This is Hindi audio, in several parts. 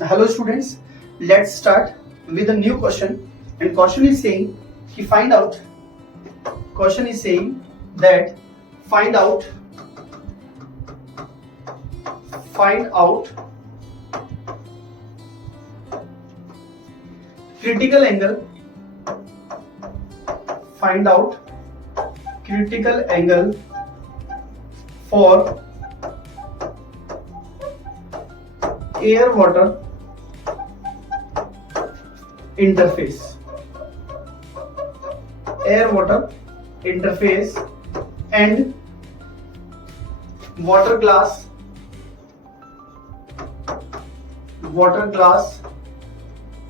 Hello students, let's start with a new question. And question is saying that find out critical angle for air water interface and water glass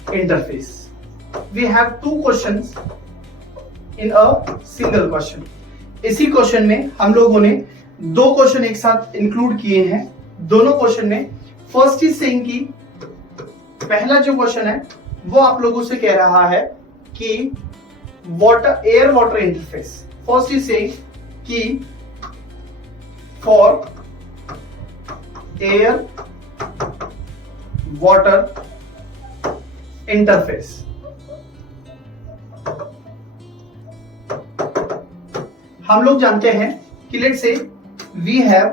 interface. We have two questions in a single question. इसी क्वेश्चन में हम लोगों ने दो क्वेश्चन एक साथ इंक्लूड किए हैं. दोनों क्वेश्चन में फर्स्ट इज सेइंग कि पहला जो क्वेश्चन है वो आप लोगों से कह रहा है कि air water interface. First is saying कि फॉर एयर वाटर इंटरफेस हम लोग जानते हैं कि let's say we have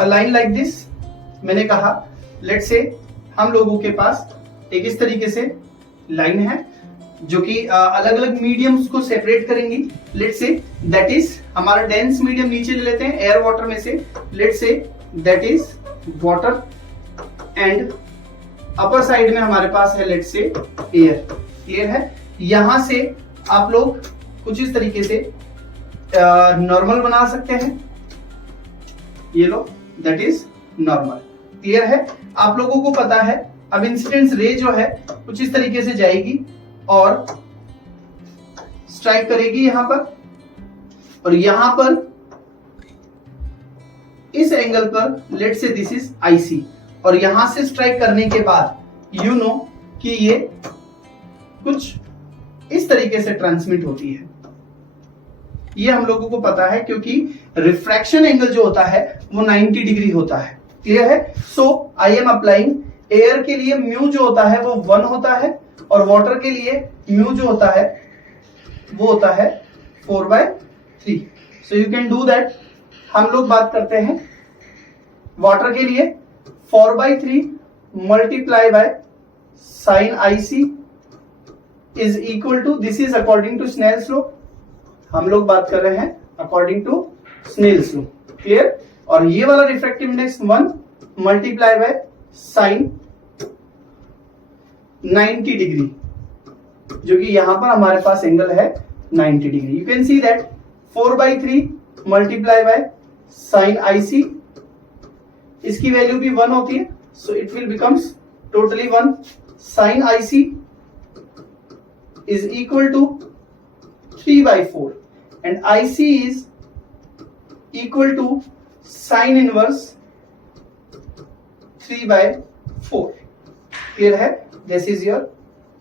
a line like this. मैंने कहा लेट्स से हम लोगों के पास एक इस तरीके से लाइन है जो कि अलग अलग मीडियम्स को सेपरेट करेंगी. लेट्स से दैट इज हमारा डेंस मीडियम नीचे ले लेते हैं एयर वाटर में से. Let's say that is water and upper side में हमारे पास है लेट्स से एयर. क्लियर है. यहां से आप लोग कुछ इस तरीके से नॉर्मल बना सकते हैं. ये लो दैट इज नॉर्मल. क्लियर है. आप लोगों को पता है अब इंसिडेंस रे जो है कुछ इस तरीके से जाएगी और स्ट्राइक करेगी यहां पर, और यहां पर इस एंगल पर let's say this is IC, और यहां से स्ट्राइक करने के बाद यू नो कि ये कुछ इस तरीके से ट्रांसमिट होती है. ये हम लोगों को पता है क्योंकि रिफ्रैक्शन एंगल जो होता है वो 90 डिग्री होता है. क्लियर है. सो आई एम अप्लाइंग एयर के लिए म्यू जो होता है वो 1 होता है और वाटर के लिए म्यू जो होता है वो होता है 4/3. So you can do that. हम लोग बात करते हैं वाटर के लिए 4/3 multiply by sine IC is equal to, this is according to Snell's law. हम लोग बात कर रहे हैं according to Snell's law. Clear. और ये वाला refractive index 1 multiply by sine 90 degree जो कि यहां पर हमारे पास एंगल है 90 degree. You can see that 4/3 multiply by sine IC, इसकी वैल्यू भी 1 होती है. So it will becomes totally 1. Sine IC is equal to 3/4 and IC is equal to sin inverse 3/4. Clear है. This is your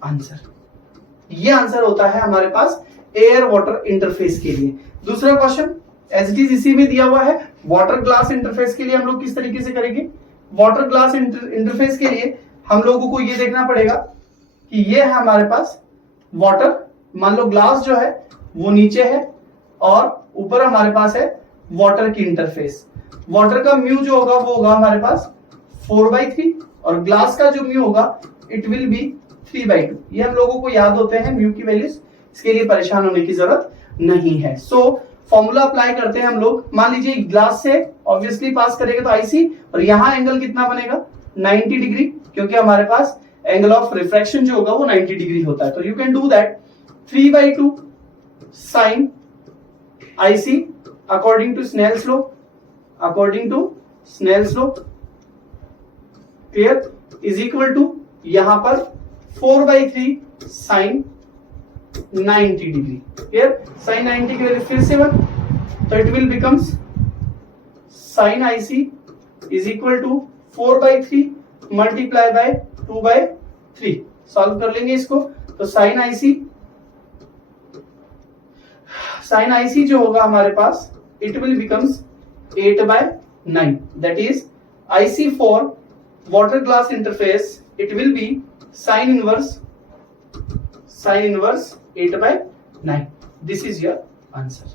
answer. ये आंसर होता है हमारे पास एयर वाटर इंटरफेस के लिए. दूसरा क्वेश्चन एज इट इज इसी में दिया हुआ है. वाटर ग्लास इंटरफेस के लिए हम लोग किस तरीके से करेंगे. वाटर ग्लास इंटरफेस के लिए हम लोगों को ये देखना पड़ेगा कि ये है हमारे पास वाटर. मान लो ग्लास जो है वो नीचे है और ऊपर हमारे पास है वाटर की इंटरफेस. वाटर का म्यू जो होगा वो होगा हमारे पास 4/3 और ग्लास का जो म्यू होगा इट विल बी 3/2. ये हम लोगों को याद होते हैं म्यू की वैल्यूज. इसके लिए परेशान होने की जरूरत नहीं है. सो फॉर्मूला अप्लाई करते हैं हम लोग. मान लीजिए ग्लास से ऑब्वियसली पास करेगा तो आईसी, और यहां एंगल कितना बनेगा 90 डिग्री, क्योंकि हमारे पास एंगल ऑफ रिफ्रैक्शन जो होगा वो 90 डिग्री होता है. तो you can do that 3/2 sine IC according to Snell's law. Clear. Is equal to यहां पर 4/3 साइन 90 डिग्री. क्लियर. साइन 90 की वैल्यू फिर से 1, तो it will becomes sine IC is equal to 4/3 multiply by 2/3. Solve कर लेंगे इसको. तो साइन आईसी जो होगा हमारे पास it will becomes 8/9. That is IC4 water glass interface, it will be sin inverse 8 by 9. This is your answer.